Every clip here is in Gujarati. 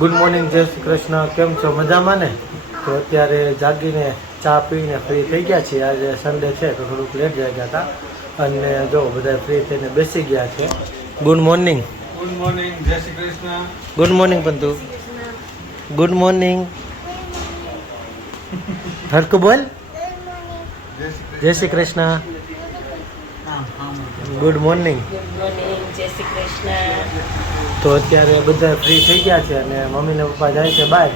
ગુડ મોર્નિંગ, જય શ્રી કૃષ્ણ. કેમ છો? મજામાં ને? તો અત્યારે જાગીને ચા પીને ફ્રી થઈ ગયા છીએ. આજે સન્ડે છે તો થોડુંક લેટ જાગ્યા હતા અને જો બધા ફ્રી થઈને બેસી ગયા છે. Good morning. ગુડ મોર્નિંગ, જય Shri Krishna. Good morning Pantu. Good morning. હરકુ બોલ. જય શ્રી કૃષ્ણ. Good morning. જય શ્રી કૃષ્ણ. તો અત્યારે બધા ફ્રી થઈ ગયા છે અને મમ્મી ને પપ્પા જાય છે બહાર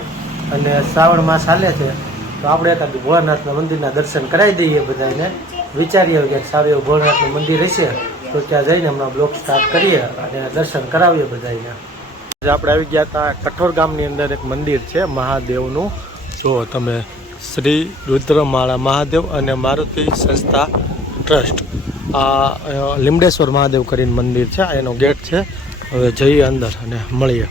અને શ્રાવણ માસ ચાલે છે તો આપણે એકાદ ભોળાનાથના મંદિરના દર્શન કરાવી દઈએ બધાને. વિચારીએ કે સારું એવું ભોળાનાથનું મંદિર હશે તો ત્યાં જઈને હમણાં બ્લોગ સ્ટાર્ટ કરીએ અને દર્શન કરાવીએ બધાને. આપણે આવી ગયા હતા કઠોર ગામની અંદર એક મંદિર છે મહાદેવનું. જો તમે શ્રી રુદ્રમાળા મહાદેવ અને મારુતિ સંસ્થા ટ્રસ્ટ, આ લીમડેશ્વર મહાદેવ કરીને મંદિર છે. આ એનો ગેટ છે. હવે જઈએ અંદર અને મળીએ.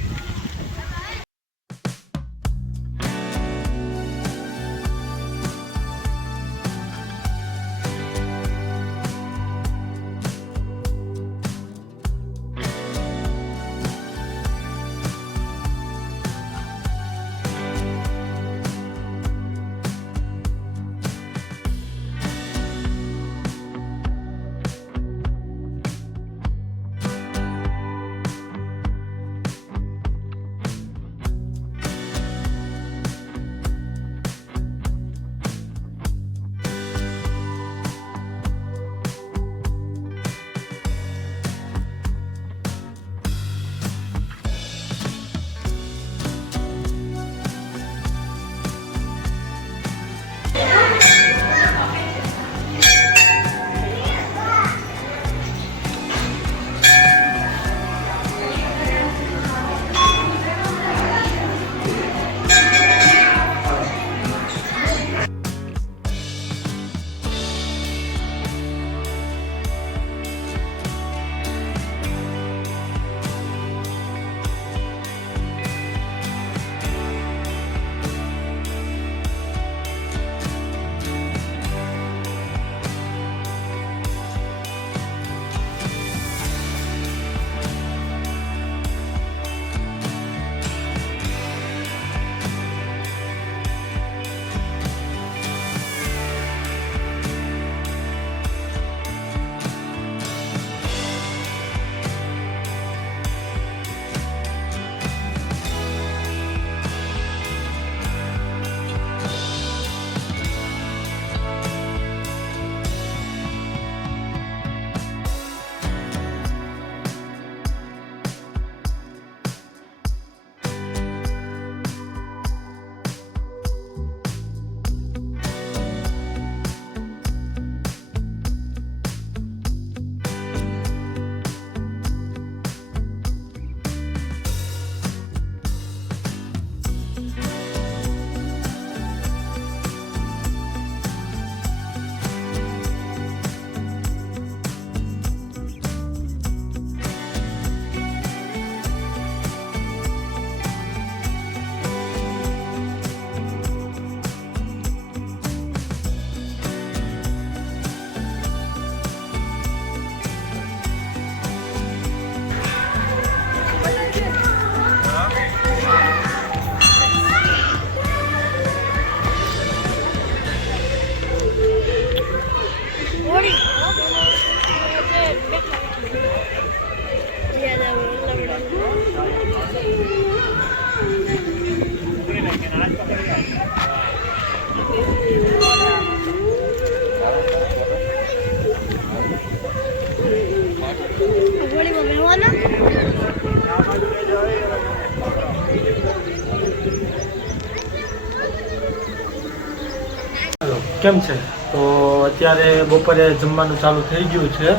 કેમ છે? તો અત્યારે બપોરે જમવાનું ચાલુ થઈ ગયું છે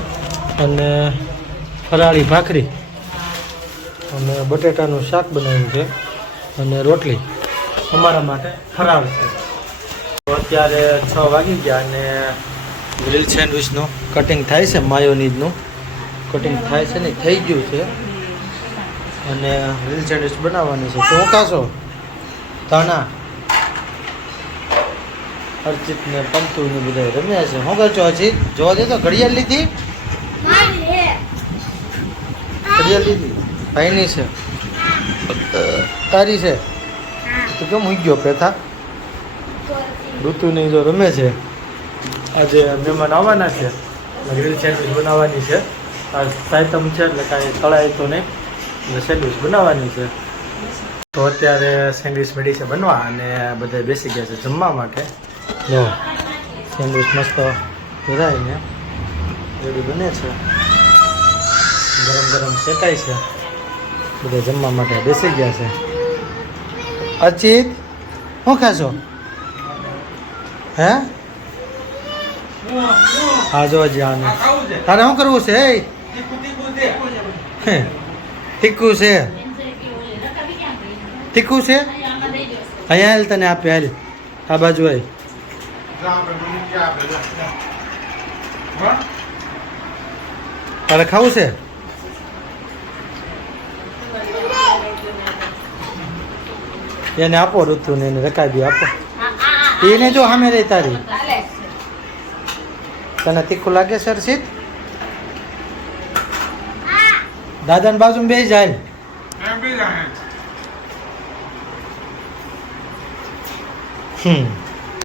અને ફરાળી ભાખરી અને બટેટાનું શાક બનાવ્યું છે અને રોટલી અમારા માટે ફરાળ છે. તો અત્યારે 6 વાગી ગયા અને ગ્રીલ સેન્ડવિચનું કટિંગ થાય છે. માયોનીઝનું કટિંગ થાય છે ને થઈ ગયું છે અને ગ્રીલ સેન્ડવિચ બનાવવાની છે. શું ખાશો? ધાણા અર્ચિત ને પંતુ ને બધા રમ્યા છે. શું કરશો અર્ચિત? જોવા દે તો ઘડિયાળ લીધી. ઘડિયાળ લીધી ભાઈની છે. તારી છે તો કેમ હું ગયો પેથા ઋતુની જો રમે છે. આજે મહેમાન આવવાના છે ગ્રીલ સેન્ડવિચ બનાવવાની છે. આ સાયતમ છે એટલે કાંઈ તળાય તો નહીં એટલે સેન્ડવિચ બનાવવાની છે. તો અત્યારે સેન્ડવિચ રેડી છે બનવા અને બધા બેસી ગયા છે જમવા માટે. જો સેન્ડવિચ મસ્ત ભરાઈને રેડી બને છે, ગરમ ગરમ શેકાય છે. બધા જમવા માટે બેસી ગયા છે. અચિત શું ખાશો? હે હા જો હજી આને તારે શું કરવું છે? હે તીખું છે, તીખું છે. અહીંયા હાલ તને આપે, હાલ આ બાજુ આવી. તારે ખાવું છે? એને આપો ઋતુને, એને રકાબી આપો. એને જો સામે રહી તારી. તને તીખું લાગે છે હર્ષિત? દાદાની બાજુ બે જાય.